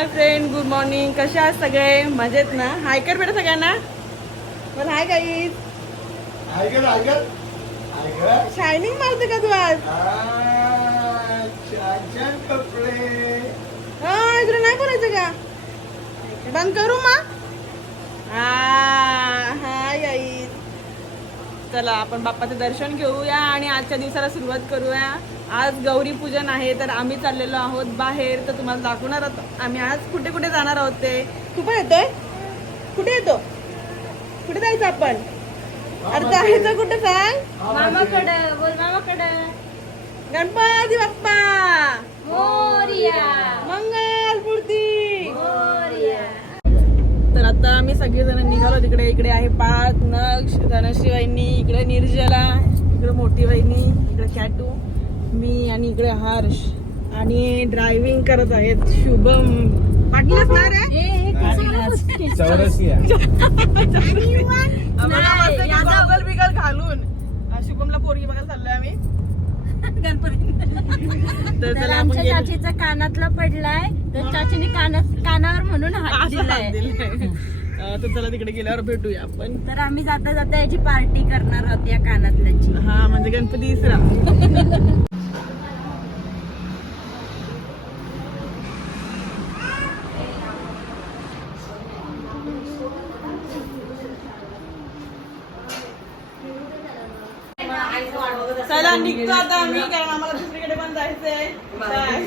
Hi friend good morning. कसे आहात सगळे? मजेत ना? हाय कर बेटा सगळ्यांना? बोल हाय काही शायनिंग मारते का तू आज? कपडे. हा इकडे नाही बोलायचं का? बंद करू मग. हाय आई चला आपण बाप्पाचं दर्शन घेऊया आणि आजच्या दिवसाला सुरुवात करूया. आज गौरी पूजन आहे तर आम्ही चाललेलो आहोत बाहेर. तर तुम्हाला दाखवणार आहोत आम्ही आज कुठे कुठे जाणार आहोत ते. तू पण येतोय? कुठे येतो? कुठे जायचं आपण? अरे जायचं कुठे सांग? मामाकडं बोल मामाकडं. गणपती बाप्पा! मोरिया. मंगल मूर्ती! मोरिया. तर आता आम्ही सगळेजण निघालो तिकडे. इकडे आहे पाच नक्ष धनश्री वहिनी इकडे निर्जला इकडे मोठी वहिनी इकडे कॅटू मी आणि इकडे हर्ष आणि ड्रायव्हिंग करत आहेत. शुभम. चौरसिया आम्हाला मस्त गॉगल बिगल घालून. अं, शुभमला पोरगी बघायला चाललोय आम्ही. तर तर चला आपण आमच्या गेलो. चाचीचा कानातला पडलाय. तर चाचीने काना कानावर म्हणून हात असं हात दिलाय. दिलाय. अं, तर चला तिकडे गेल्यावर भेटूया आपण. तर आम्ही जाता जाता याची पार्टी करणार आहोत या कानातल्याची. हा म्हणजे गणपती इसरा चला निघतो आता आम्ही कारण आम्हाला दुसरीकडे पण जायचंय बाय.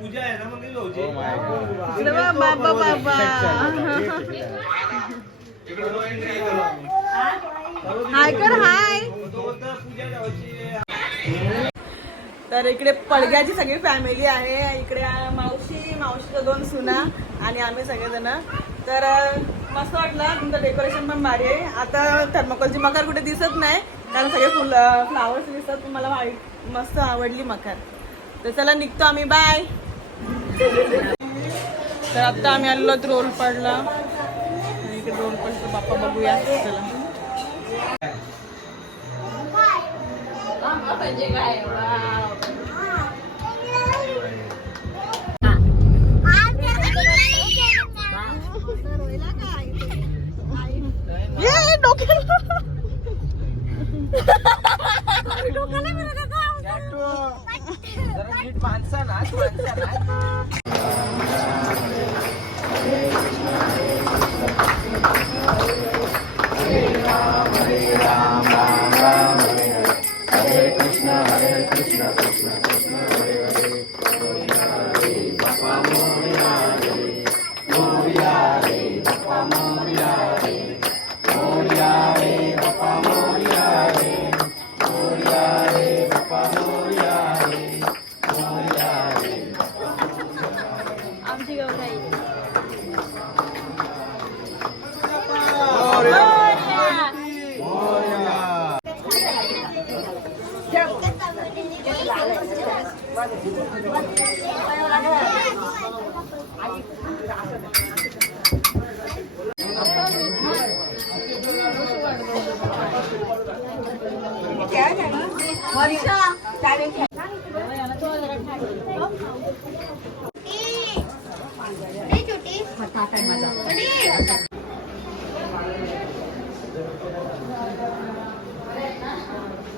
पूजा आहे ना मग बाबा बाबा हाय कर हाय. तर इकडे पडग्याची सगळी फॅमिली आहे. इकडे मावशी मावशीच्या दोन सुना आणि आम्ही सगळेजण. तर मस्त वाटलं. तुमचं डेकोरेशन पण भारी आहे. आता थर्मोकोलची मकर कुठे दिसत नाही कारण सगळे फुल फ्लावर्स दिसतात. मला वाईट मस्त आवडली मकर तर चला निघतो आम्ही. बाय तर आता आम्ही आलेलो आहोत रोल पडला इकडे रोल पडलं बाप्पा बघूया. चला. डोक्याला डोक्याला आमची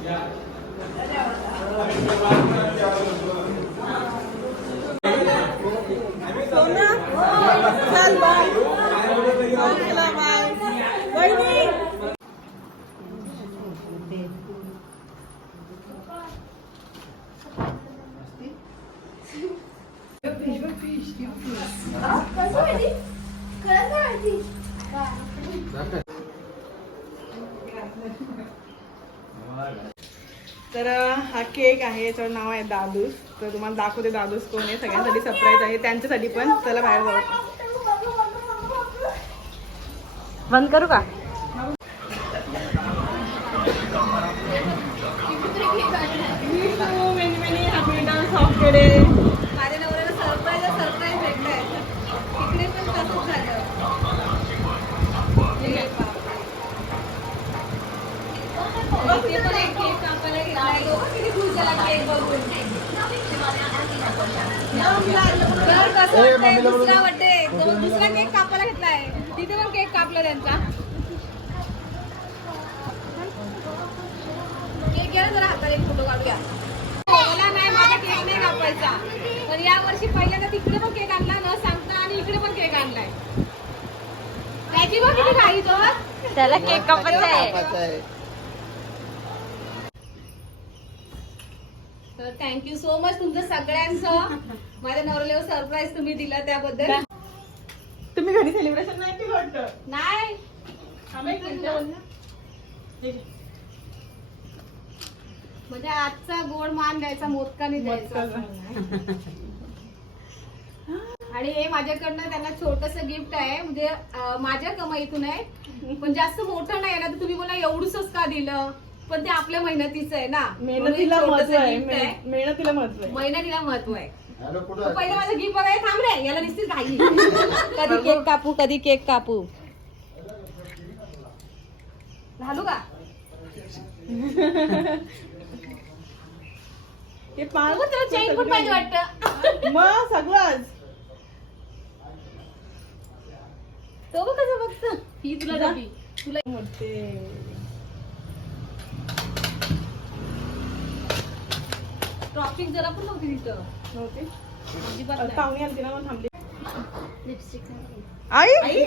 Yeah. सोना हा केक आहे याच्यावर नाव आहे दादूस. तर तुम्हाला दाखवते दादूस कोण आहे सगळ्यांसाठी सरप्राईज आहे त्यांच्यासाठी पण. चला बाहेर जाऊ. बंद करू का? मेनी कापला त्यांचा. केक घ्या ना जरा हातात एक फोटो काढूया. मला नाही माझा केक नाही कापायचा. पण या वर्षी पहिल्यांदा तिकडे पण केक आणला न सांगता आणि इकडे पण केक आणलाय. त्याची बघ किती घाई तो. त्याला केक कापायचा आहे. कापायचं आहे. तर थँक्यू सो मच तुमचं सगळ्यांचं. माझ्या नवऱ्याला सरप्राईज तुम्ही दिला त्याबद्दल. तुम्ही घरी सेलिब्रेशन नाही नाही आम्ही म्हणजे आजचा गोड मान द्यायचा मोदकाने द्यायचा. आणि हे माझ्याकडनं त्यांना छोटस गिफ्ट आहे. म्हणजे माझ्या कमाईतून आहे. पण जास्त मोठं नाही ना तर तुम्ही मला एवढूसच का दिलं? पण ते आपल्या मेहनतीचं आहे ना. मेहनतीला म्हणून महत्त्व छोटंसं आहे gift आहे. मे- मेहनतीला महत्त्व आहे. मेहनतीला महत्त्व आहे. हॅलो, कुठं तर आहे? पहिलं माझं गिफ्ट बघाय थांब रे याला दिसतील घाई कधी केक कापू कधी केक कापू. घालू का? हे पाच तुला चेन पण पाहिजे वाटतं. मग सगळंच. तो बघ कसं बघत. ही तुला जा. डबी तुला मोठे. ट्रॉफिक जरा पण नव्हती तिथं. नव्हते? अजिबात नाही. पाहुणे आलती ना मग थांबली लिपस्टिक आई!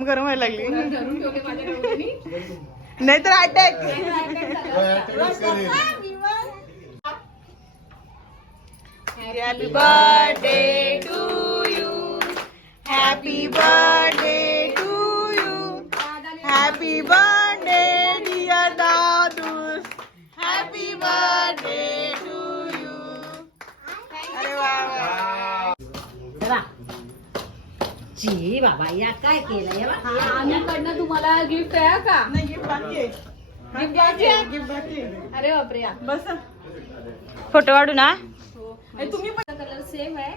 गरम व्हायला लागली. धरून ठेवले माझ्या नवऱ्यानी. नाहीतर attack. Happy birthday to you जी बाबा या काय केलं या हा, आम्हीकडनं तुम्हाला गिफ्ट आहे हा का नाही गिफ्ट बाकी आहे गिफ्ट बाकी आहे गिफ्ट बाकी आहे अरे बापरे या बस फोटो काढू ना हो ए, तुम्ही पण कलर सेम आहे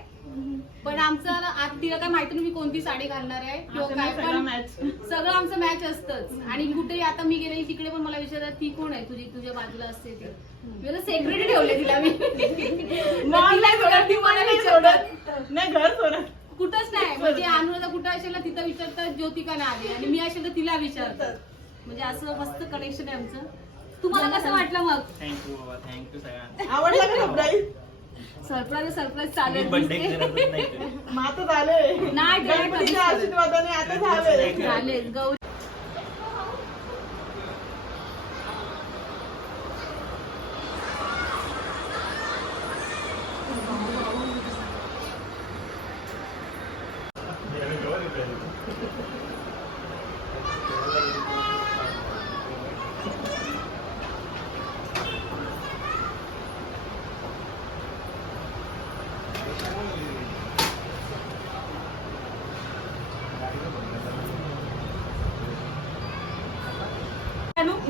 पण आमचं आज तिला काय माहिती नाही मी कोणती साडी घालणार आहे किंवा काय सगळं पण मॅच सगळं आमचं मॅच असतंच आणि कुठेही आता मी गेले तिकडे पण मला विचारतात ती कोण आहे तुझी तुझ्या बाजूला असते ती मी सेक्रेटरी ठेवले तिला मी मग नाही सोडत ती मला नाही विचारतात. सोडत नाही घर सोडत कुठंच नाही. म्हणजे अनुराधा कुठं असेल ना तिथं विचारतात ज्योतिका ना आली आणि मी असेल तर तिला विचारतात. म्हणजे असं मस्त कनेक्शन आहे आमचं. तुम्हाला कसं वाटलं मग? थँक्यू बाबा. थँक्यू सगळ्यांना. आवडला का सरप्राईज सरप्राईज चालेल बर्थडे दिसते. करतच नाही आता झाले नाही, आशीर्वादाने आता झाले चालेल गौरी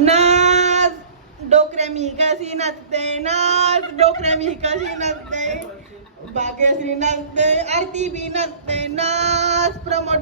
नाच डोकऱ्या मी कशी नसते नाच डोकऱ्या मी कशी नसते भाग्यश्री नसते आरती बी नसते नाच प्रमोट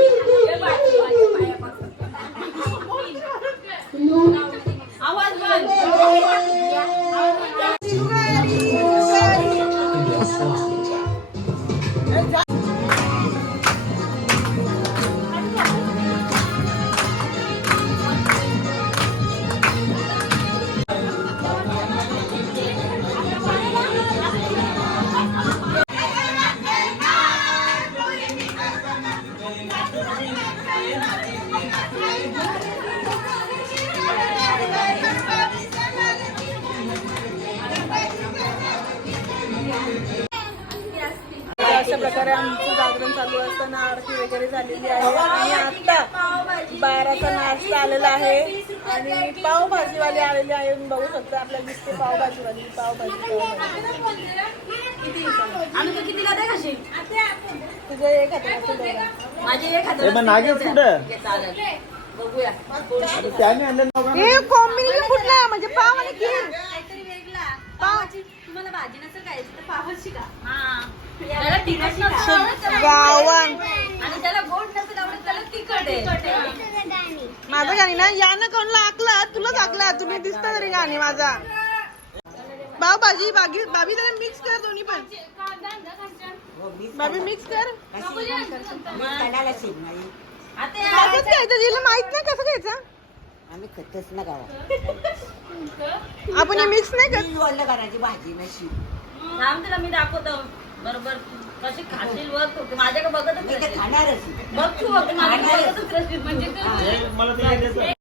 आपल्याला दिसते पावभाजी पावभाजी. किती आम्ही तर कितीला दे कशी तुझे एक दोघं. माझी एक ए, पण नागेश कुठं? बघूया. त्याने आणलं कॉम्बिनेशन कुठला? म्हणजे पाव आणि खीर काहीतरी वेगळा. पावाची तुम्हाला भाजी नसेल काय? तर पावाची का हा. त्याला तिखट नसतं. गावन आणि त्याला गोड नसेल आवडत त्याला तिखट आहे. माझं गाणी ना यानं कोणला आकला तुलाच आकला तुम्ही दिसता तरी गाणी माझा. पाव भाजी बागी बाबी त्याला मिक्स कर दोन्ही पण. बाबी मिक्स कर. कसंच घ्यायचं तिला माहीत नाही कसं घ्यायचं? आम्ही खतच ना गावा आपण हे मिक्स नाही करत. वडलं करायची भाजी नशी थांब तुला मी दाखवतो. बरोबर. कशी खाशील बघ तू. माझ्याकडे बघतच मी ते राहशील. खाणारच बघ तू माझ्याकडे बघतच राहशील. म्हणजे तू- मला ते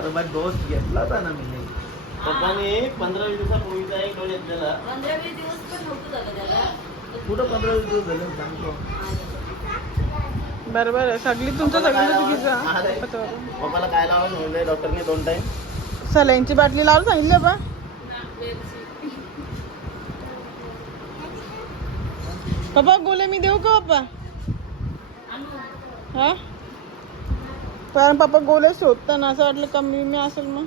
अरे बा डोस घेतला होता ना मी पप्पाने पंधरा वीस दिवसापूर्वीचा एक डोस घेतलेला पंधरा वीस दिवस पण नव्हतं झालं त्याला. कुठं पंधरा वीस दिवस झाले सांगतो. बरोबर आहे सगळी तुमचं सगळं? चुकीचं. पप्पाला काय म्हणजे डॉक्टरने दोन टाइम सलाईनची बाटली लावून सांगितलं बा पप्पा गोले मी देऊ का पप्पा? हा? कारण पप्पा गोले शोधताना असं वाटलं कमी मी असेल मग?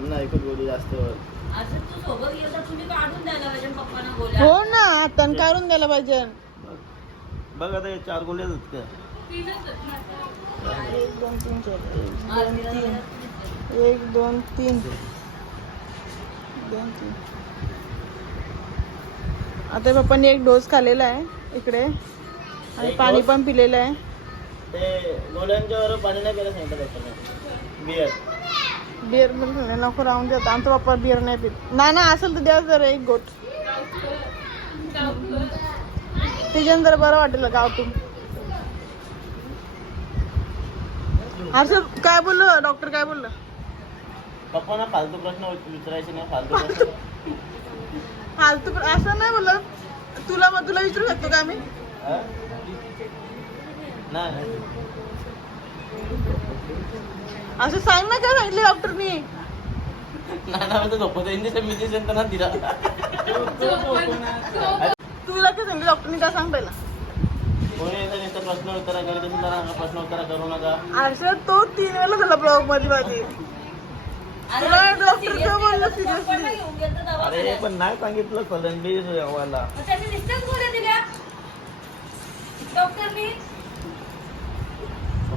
ना एकच गोळी जास्त. असं तू सोबत गेलं तर तुम्ही काढून द्यायला पाहिजे पप्पांना बोला हो ना हातान काढून द्यायला पाहिजे. बघ आता हे चार गोळ्या आहेत का? एक दोन तीन चार. एक दोन तीन. दोन तीन. आता पप्पांनी एक डोस खाल्लेला आहे इकडे. आणि पाणी? पण पिलेलं आहे. ते गोळ्यांच्या वर पाणी नाही प्यायला सांगितलं डॉक्टरने बियर. बिअर पण नको राहून देत. आमचा पप्पा बिअर नाही पित. ना ना असेल तर द्या जरा एक गोट तिच्यानं जरा बरं वाटेल गावतून. असं काय बोललं? डॉक्टर काय बोललं? पप्पांना फालतू प्रश्न विचारायचे नाही फालतू प्रश्न. फालतू प्र- असं नाही बोलत. तुला मग तुला विचारू शकतो का आम्ही? नाही. असं सांग ना काय सांगितले डॉक्टरनी? नाही ना झोपत इंजेक्शन इंजेक्शन तर ना दिला. तुला काय सांगितलं डॉक्टरनी काय सांग पहिला. कोणी येतं नुसतं प्रश्न उत्तर नका प्रश्न उत्तर करू नका. अर्षद तो तीन वेळा झाला ब्लॉगमध्ये माझी. अरे पण नाही सांगितलं दिल्या डॉक्टरनी पप्पा काहीच नाही लागलं तरी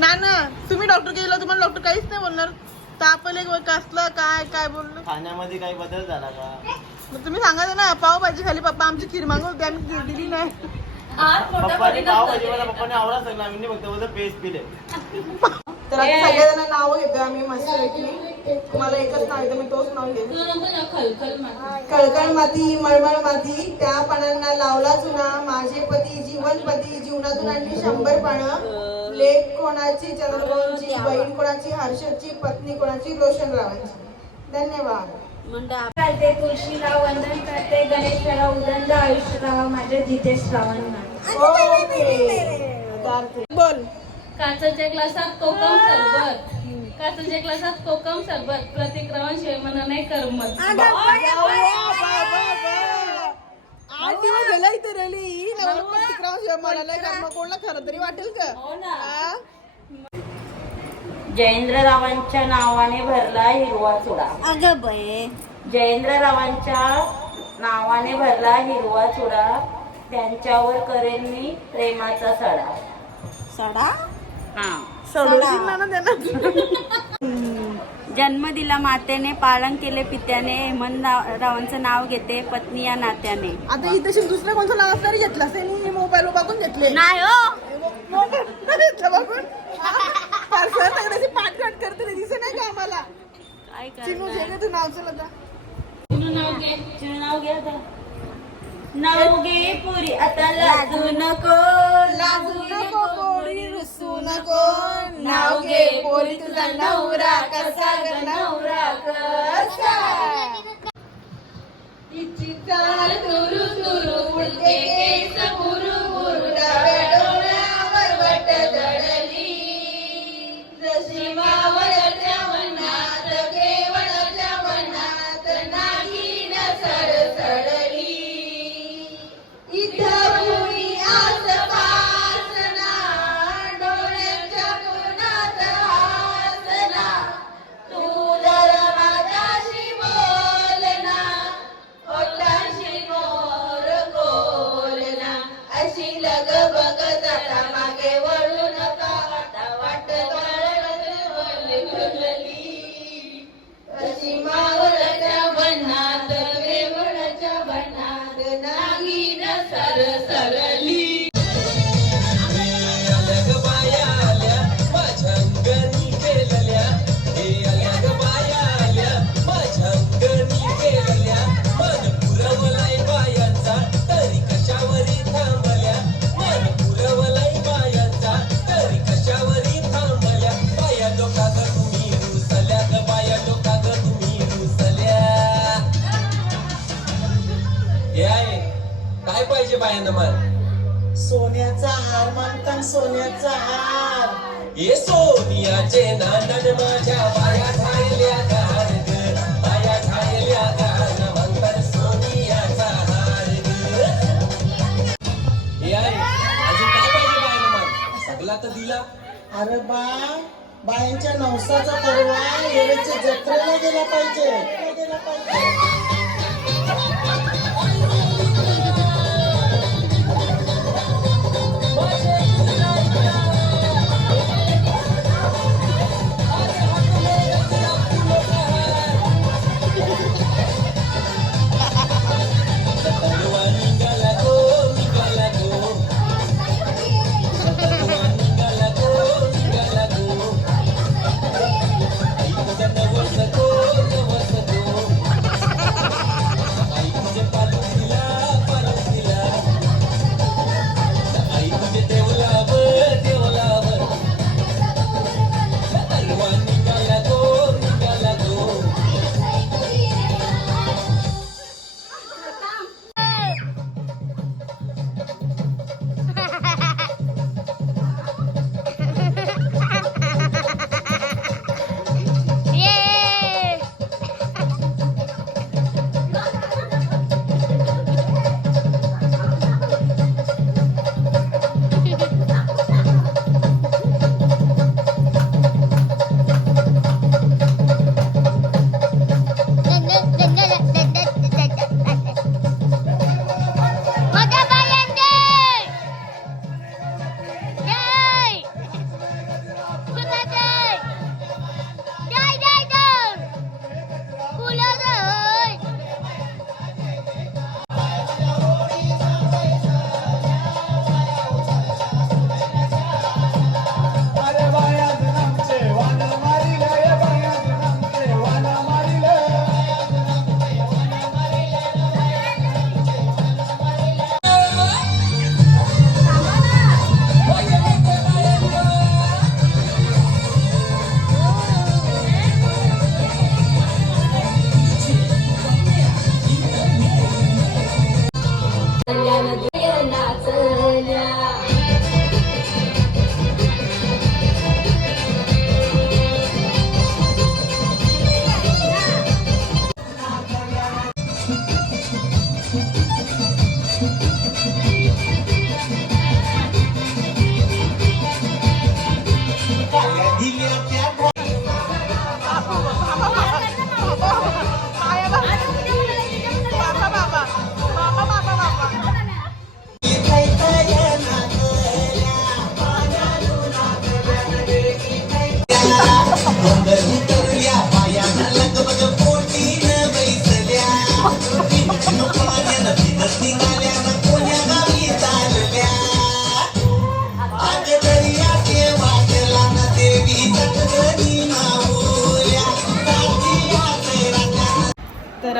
ना ना तुम्ही डॉक्टर गेला तुम्हाला डॉक्टर काहीच नाही बोलणार. तापले कसलं काय काय बोललं खाण्यामध्ये काही बदल झाला का? मग तुम्ही सांगायचं ना पावभाजी खाली पप्पा आमची खीर मागवली होती आम्ही खीर दिली नाही. पप्पाने परिणाम पाव झाले. भाजी मला पप्पाने आवडा सांगितलं आम्ही फक्त बोलतो पेस्ट पिले तर आता सगळेजण नावं घेतो आम्ही मस्तपैकी तुम्हाला एकच नाव येतं मी तोच नाव घेतो कळकळ माती. मळमळ माती त्या पानांना लावला चुना माझे पती जीवन पती जीवनातून आणली शंभर पानं. लेख कोणाची चंद्रभाऊंची बहीण कोणाची हर्षदची पत्नी कोणाची रोशनरावांची. धन्यवाद. करते तुळशीला वंदन करते गणेशाला उदंड आयुष्य राहा माझ्या जितेश रावांना ओके बोल. काचेच्या ग्लासात कोकम सरबत. काचेच्या ग्लासात कोकम सरबत. प्रतिक्रमण शिवमना नाही करमत. आठ दिवस झाला इथे रली. मला नाही का मग कोणाला खरं तरी वाटेल का? हा? जयेंद्ररावांच्या नावाने भरला हिरवा चुडा. अगं बाई. जयेंद्ररावांच्या नावाने भरला हिरवा चुडा. त्यांच्यावर करेन मी प्रेमाचा सडा. सडा? जन्म दिला मातेने पालन केले पित्याने हेमंत राव- रावांचं नाव घेते पत्नी या नात्याने. आता इथे दुसरं कोणतं नाव तरी घेतलं असेल मोबाईल बघून घेतले. नाही हो. मोबाईल घेतलं बघून. पार्सल सगळ्याची पाठकाट करते रे, दिसे नाही का आम्हाला? काय तू नाव चल आता. नाव घे चिरू नाव घे आता. नाव घे पुरी आता लाजू नको लाजू नको पोरी रुसू नको. नाव घे पोरी तुझा नवरा कसा ग नवरा कसा? तिची चाल तुरु तुरु उडते पाहिजे सोन्याचा हार मानतान सोन्याचा हार. ये सोनियाचे नानन माझ्या बाया झालेल्या गार ग. झालेल्या गार म्हणतात सोनियाचा हार अजून काय पाहिजे सगळा तर दिला. अरे बा बायांच्या नवसाचा परवा येण्याच्या जत्रेला गेला पाहिजे गेला पाहिजे.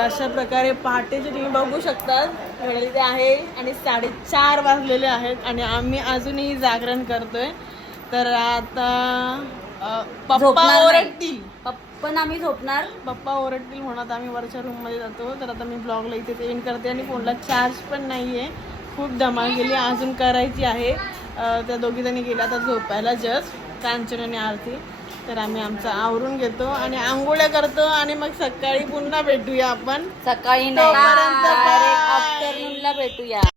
अशा प्रकारे पहाटेचे तुम्ही बघू शकतात. घडले ते आहे आणि साडेचार वाजलेले आहेत आणि आम्ही अजूनही जागरण करतोय. तर आता पप्पा. ओरडतील. पण आम्ही झोपणार. पप्पा ओरडतील म्हणत आम्ही वरच्या रूममध्ये जातो. तर आता मी ब्लॉगला इथे एंड करते आणि फोनला चार्ज पण नाही आहे खूप धमाल गेली अजून करायची आहे. त्या दोघी जणी गेल्या आता झोपायला जस्ट कांचन आणि आरती. तर आम्ही आमचं आवरून घेतो आणि आंघोळ्या करतो आणि मग सकाळी पुन्हा भेटूया आपण सकाळी नाही तोपर्यंत bye. आफ्टरनूनला भेटूया